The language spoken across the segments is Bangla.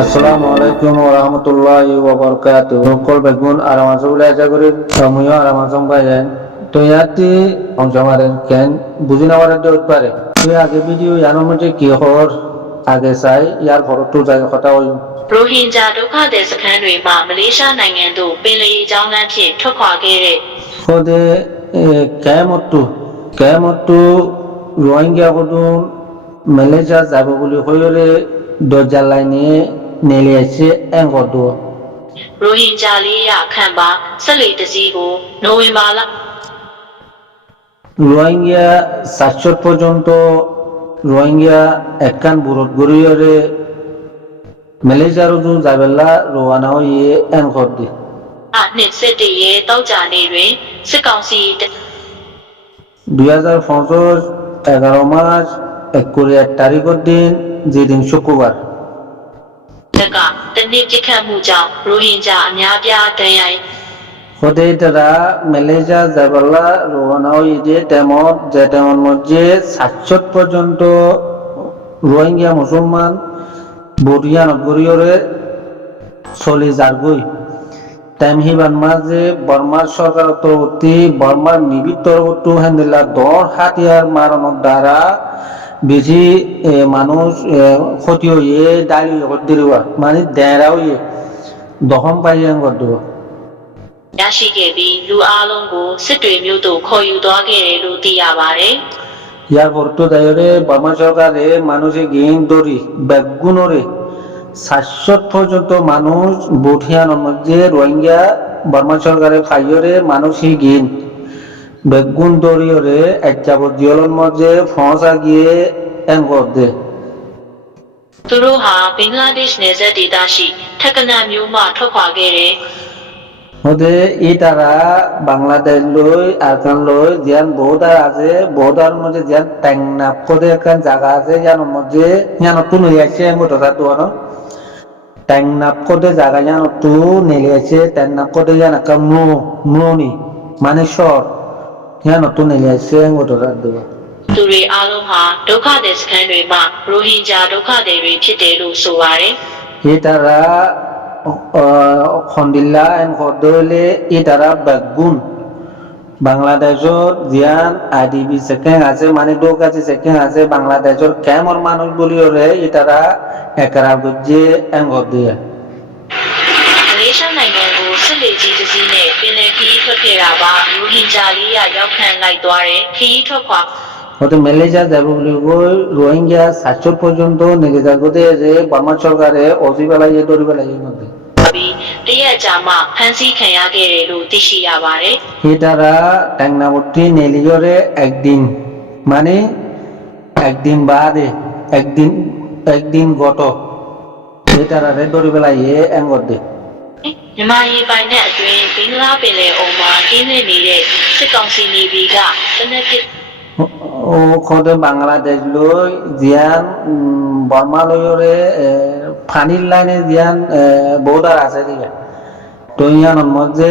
আসসালামু আলাইকুম ওয়া রাহমাতুল্লাহি ওয়া বারাকাতুহু সকল বেগুন আর মাসুল আশা করি তুমিও আর মাসুম ভাই তো ইয়াতি অংশমারেন কেন বুঝি না পারে তো পারে তুই আগে ভিডিও ইয়ানোর মধ্যে কি হর আগে চাই ইয়ার ফটো জায়গা কথা হই ရိုဟင်ဂျာဒုက္ခသည်စခန်းတွေမှာမလေးရှားနိုင်ငံသို့ပင်လယ်ရေကြောင်းလမ်းဖြင့်ထွက်ခွာခဲ့တဲ့ খোদে কেমতু রোহিঙ্গা কদু মালয়েশিয়া যাব বলি হইরে দরজা লাইনে নেলে এসে এন কদু ရိုဟင်ဂျာ400ခန့်ပါဆက်လေတစည်းကိုနိုဝင်ဘာလ রোহিঙ্গা 700 পর্যন্ত রোহিঙ্গা একখান বুরত গড়িয়রে মালয়েশিয়ার উজু যাবেলা রওনা হয়ে এন কদি နှစ်စစ်တရေတောက်ကြနေတွင်စစ်ကောင်စီ 2015 11 মাস 1 তারিখের দিন যেদিন শুক্রবার တက်ကတနစ်ပြစ်ခတ်မှုကြောင့်ရိုဟင်ဂျာအများပြားတန်ရိုင် হতে তারা মালয়েশিয়া যাবেলা রওনা হয়ে তেমন মধ্যে 700 পর্যন্ত রোহিঙ্গা মুসলমান বরিয়ান গরিয়রে চলে যারগই টাইম হিবান মাঝে বর্মার সরকার তরফতি বর্মার নিবিড় তরফতু হেন্দিলা দর হাতিয়ার মারানোর দ্বারা বেশি মানুষ ক্ষতি হয়ে ডালি দিবা মানে দেড়া হয়ে দহম পাইয়ান করতো ရရှိခဲ့ပြီးလူအလုံးကိုစစ်တွေမျိုးတို့ခေါ်ယူသွားခဲ့တယ်လို့သိရပါတယ် ইয়ার পরতো দায়রে বর্মা সরকারে মানুষে গেইন দরি বেগুনরে 700 পর্যন্ত মানুষ বুঠিয়ানোর মধ্যে রোহিঙ্গা বর্মা সরকারে ফাইয়রে মানুষই গেইন বেগুন দরিয়রে একজাবদিয়লর মধ্যে ফসা গিয়ে এন করদে သူတို့ဟာဘင်္ဂလားဒေ့ရှ်နယ်စပ်ဒေသရှိထက်ကနမျိုးမှထွက်ခွာခဲ့တယ် হতে তারা বাংলাদেশ লই আরকান লই জিয়ান বহুদার আছে বহুদার মধ্যে জিয়ান ট্যাংনাপ করে একখান জায়গা আছে জানোর মধ্যে জানো তু নিয়ে আসছে গোটা দোয়ানো ট্যাংনাপ করে জায়গা জানো তু নেলে আছে ট্যাংনাপ করে জান একটা মনি মানে সর জানো তু নেলে আসছে গোটা দোয়া သူတွေအလုံးဟာဒုက္ခသည်စခန်းတွေမှာရိုဟင်ဂျာဒုက္ခသည်တွေဖြစ်တယ်လို့ဆိုပါတယ် তারা খন্ডিল্লা এন খদলে তারা বেগুন বাংলাদেশের জিয়ান আইডিবি সেকেন্ড আছে মানে লোক আছে সেকেন্ড আছে বাংলাদেশের কেমন মানুষ বলি ওরে তারা একরা বুঝে এন খদিয়া မလေးရှားနိုင်ငံကိုစစ်လေကြီးတစ်စီးနဲ့ပင်လယ်ခရီးထွက်ခဲ့တာပါရိုဟင်ဂျာ400ရောက်ခန့်လိုက်သွားတယ်ခရီးထွက်ခွာ হতে মালয়েশিয়া যাবে বলি রোহিঙ্গা 700 পর্যন্ত নিয়ে যাগতে যে বার্মা সরকারে অজিবেলায় দরিবেলায় মধ্যে ပြီးတရက်ကြာမှဖမ်းဆီးခံရခဲ့တယ်လို့သိရှိရပါတယ် তারা ট্যাংনাবর্তী নেলিয়রে একদিন মানে একদিন বাদে একদিন গত তারা দরিবেলায় এঙ্গর দে မြန်မာရေပိုင်နဲ့အတွင်းဘင်္ဂလားပင်လယ်အုံမှာကင်းနေနေတဲ့စစ်ကောင်စီနေပြည်ကတနက်ပြစ် ও খোদে বাংলাদেশ লই জিয়ান বর্মা লইরে ফানির লাইনে জিয়ান বহুদার আছে দিকে তো ইয়ানোর মধ্যে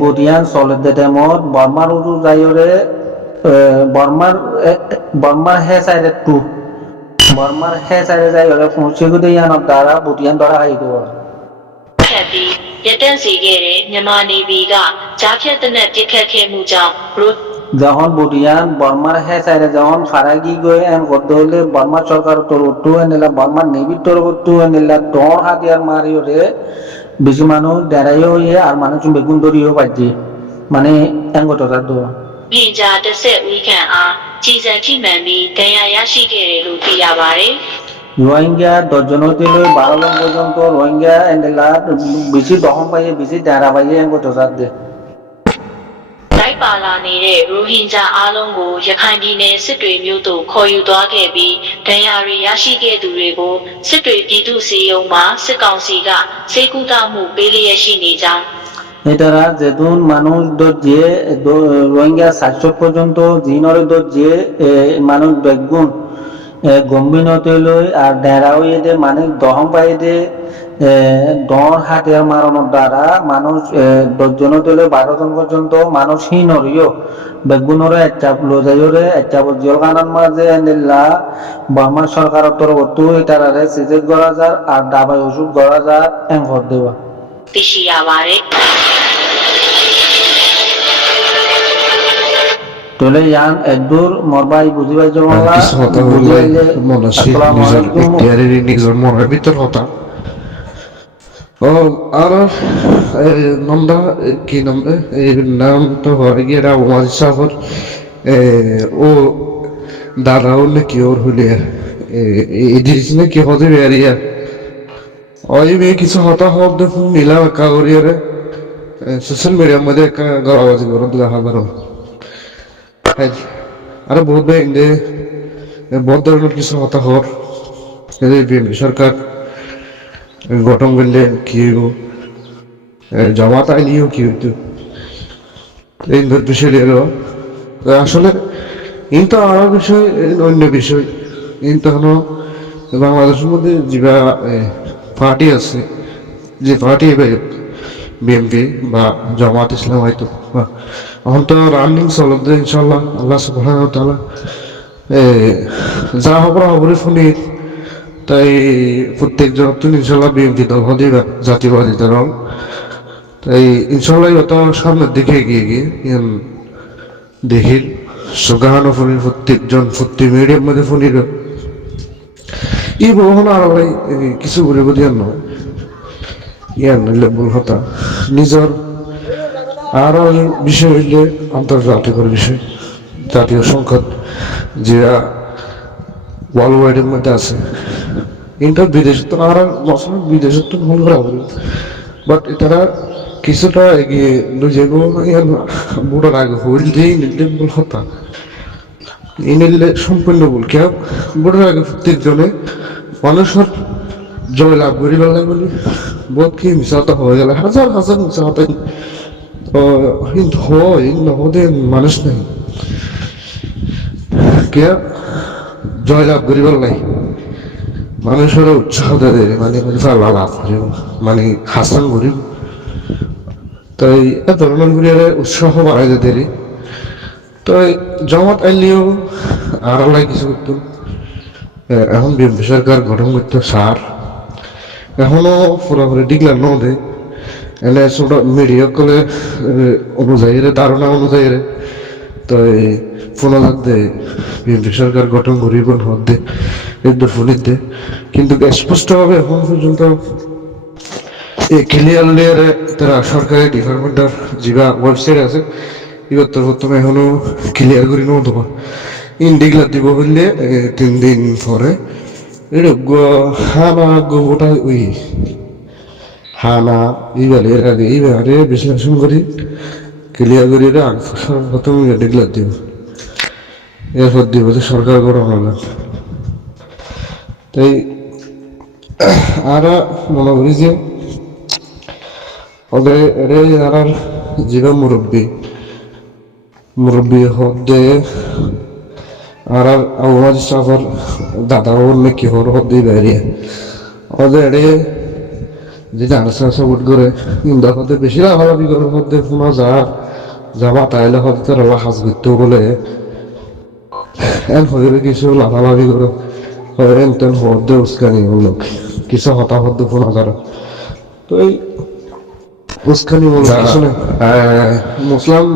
বুটিয়ান চলে দেতে মত বর্মার উজু যাইরে বর্মার হে সাইডে টু বর্মার হে সাইডে যাইরে পৌঁছে গদে ইয়ানোর দ্বারা বুটিয়ান ধরা হাই দেব ဖြတ်ပြီးရက်တန့်စီခဲ့တဲ့မြန်မာနေပြည်ကကြားဖြတ်တဲ့နဲ့ပြစ်ခတ်ခဲ့မှုကြောင့်ရို যখন বুটিয়ান বর্মার হে সাইডে যখন ফারাগি গই এন গদলে বর্মা সরকার তরফটু এনিলা বর্মার নেভি তরফটু এনিলা দর হাতিয়ার মারিওরে বেশি মানুষ দাঁড়াইও হয়ে আর মানুষ বেগুন দরিও পাইছে মানে এন গতটা তো ပြည်ကြတစ်ဆက်ဦးခန့်အားကြည်စံထိမှန်ပြီးဒဏ်ရာရရှိခဲ့တယ်လို့သိရပါတယ် রোহিঙ্গা 10 জন হইতে লই 12 জন পর্যন্ত রোহিঙ্গা এনিলা বেশি দহম পাইয়ে বেশি দাঁড়া পাইয়ে এন গতটা দে လိုက်ပါလာနေတဲ့ရိုဟင်ဂျာအလုံးကိုရခိုင်ပြည်နယ်စစ်တွေမျိုးတို့ခေါ်ယူသွားခဲ့ပြီးဒဏ်ရာတွေရရှိခဲ့သူတွေကိုစစ်တွေပြည်သူ့စီယုံမှာစစ်ကောင်စီကစေကူတာမှုပေးလျက်ရှိနေကြောင်း এটারা যেদিন মানুষ যে রোহিঙ্গা 700 পর্যন্ত জিনরে যে মানুষ বেগুন গম্ভীর লৈ আর ডেরা হয়ে দে মানে দহম পাই দে ডর হাতিয়ার মারানোর দ্বারা মানুষ 10 জন হইলে 12 জন পর্যন্ত মানুষ হীনরিও বেগুনরে একটা লোজাইরে একটা জল কানার মাঝে নিল্লা বর্মা সরকারের তরফ তারারে সিজেক করা যার আর ডাবাই ওষুধ করা যার এঙ্কর দেওয়া သိရှိရပါတယ် তোলে ইয়ান একদূর মরবাই বুঝিবাই জমালা কিছু কথা বললে মনে আছে নিজের ইতিহারের নিজের মনের ভিতর হতা ও আর নামটা কি নাম এর নাম তো হয়ে গিয়ে ওয়াজ সাফর ও দাদাও নাকি ওর হলে এই জিনিস নাকি হতে বেরিয়া ওই মেয়ে কিছু হতা হব দেখুন নীলা একা করিয়ারে সোশ্যাল মিডিয়ার মধ্যে একা গড়াবাজি করে দেখা করো আরো বহুত বহুত ধরনের কিছু হতা হওয়ার বিএনপি সরকার গঠন করলে কি হইব জমাত আইলিও কি হইতো এই বিষয় আসলে কিন্তু আরো বিষয় অন্য বিষয় কিন্তু হলো বাংলাদেশের মধ্যে যেটা পার্টি আছে যে পার্টি বিএনপি বা জামাত ইসলাম হয়তো এখন তো রানিং চলত ইনশাল্লাহ আল্লাহ সুবহানাহু ওয়া তাআলা যা হবার হবরে শুনি তাই প্রত্যেকজন ইনশাল্লাহ বিএনপি দল হতে জাতীয়বাদী দল তাই ইনশাল্লাহ অত সামনের দিকে এগিয়ে গিয়ে দেখিল সুগাহানো ফোনের প্রত্যেকজন প্রত্যেক মিডিয়ার মধ্যে ফোনির এই বহুন আর কিছু করে বুঝিয়ার নয় ইয়ার নইলে ভুল হতা নিজের আর বিষয় হইলে আন্তর্জাতিক বিষয় জাতীয় সংকট যেটা ওয়ার্ল্ড ওয়াইডের মধ্যে আছে কিন্তু বিদেশে তো আর মশলা বিদেশের তো ভুল করা হবে বাট তারা কিছুটা এগিয়ে যেগুলো বুড়ার আগে হইল দিয়েই নিলে ভুল হতা এই নিলে সম্পূর্ণ ভুল কেউ বুড়ার আগে প্রত্যেকজনে মানুষের জয় লাভ করি লাগে বলি বহুত কি মিশাতে হয়ে গেলে হাজার হাজার মিশাতে কিন্তু হয় নহদে মানুষ নেই কে জয়লাভ করিবার লাই মানুষের উৎসাহ দেয় মানে লাভ করিব মানে হাসান করিব তাই এ ধরনের করে উৎসাহ বাড়াই দেরি তো জমাত আইলেও আর কিছু করতো এখন বিএনপি সরকার গঠন করতে সার এখনো পুরোপুরি ডিক্লার ন দেয় এনে ছোট মিডিয়া কলে অনুযায়ী ধারণা অনুযায়ী তো ফোন লাগতে বিএনপি সরকার গঠন করিব হতে একদম ফোনের দে কিন্তু স্পষ্টভাবে এখন পর্যন্ত এই ক্লিয়ারলি তারা সরকারি ডিপার্টমেন্টের যেটা ওয়েবসাইট আছে এবার তো প্রথমে এখনো ক্লিয়ার করি নেব তোমার ইন্ডিগুলা দিব বললে 3 দিন পরে এটা হানা গোটা ওই হানা এইবারে বিশ্লেষণ করি ক্লিয়ার করি প্রথম ডিক্লার দিব এরপর দিব যে সরকার গঠন হলেন তাই আর মনে করি যে ওদের আর যেটা মুরব্বী হতে আর আওয়াজ সাফর দাদা ওর নাকি হর হতে বেরিয়ে ওদের যে জানাশা সাপোর্ট করে ইন্দা হতে বেশি লাভালাভি করে হতে শোনা যাবা তাইলে হতে তারা হাজ করতে বলে এন হয়ে কিছু লাভালাভি করে এন তেন হতে উস্কানি লোক কিছু হতাহত শোনা যারা তো এই উস্কানি মূলক কিছু নেই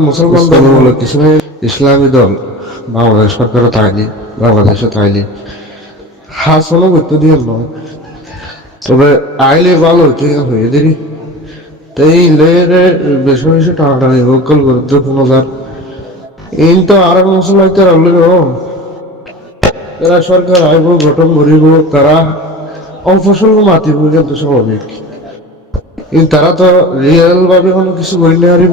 মুসলমান দলমূলক কিছু নেই ইসলামী দল বাংলাদেশ সরকারও তাইনি বাংলাদেশে তাইনি হাসনও করতে দিয়ে নয় তবে আইলে ভালো হয়ে দেরি তাই বেশি বেশি টানাটানি লোকাল করতে কোনো যার এই তো আর এক মশলা এরা সরকার আইব গঠন করিব তারা অল্প স্বল্প মাতিব কিন্তু স্বাভাবিক কিন্তু তারা তো রিয়েল ভাবে কোনো কিছু করি না হারিব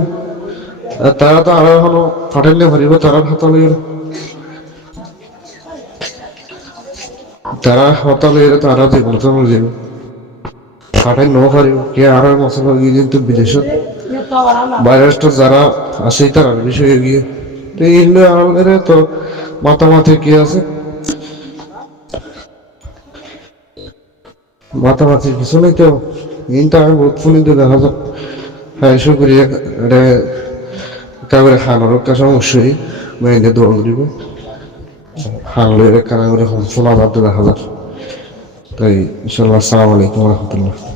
তারা তো আর এখনো ফাটাইলে হারিব তারা হাতালে তারা হতালে তারা যে কোনো যাবে ফাটাই ন পারিব কে আর মশলা গিয়ে কিন্তু বিদেশত বাইরের যারা আছে তারা বিষয়ে গিয়ে তো মাতামাতি কি আছে মাতামাতির কিছু নেই তো, কিন্তু আমি বহুত ফোনিতে দেখা যায় হ্যাঁ এসব করি এটা একেবারে খানোর একটা সমস্যাই মেয়েদের দোয়া করিব হানলে কানা করে শোনা যাতে দেখা যায়। তাই ইনশাল্লাহ আসসালামু আলাইকুম রহমতুল্লাহ।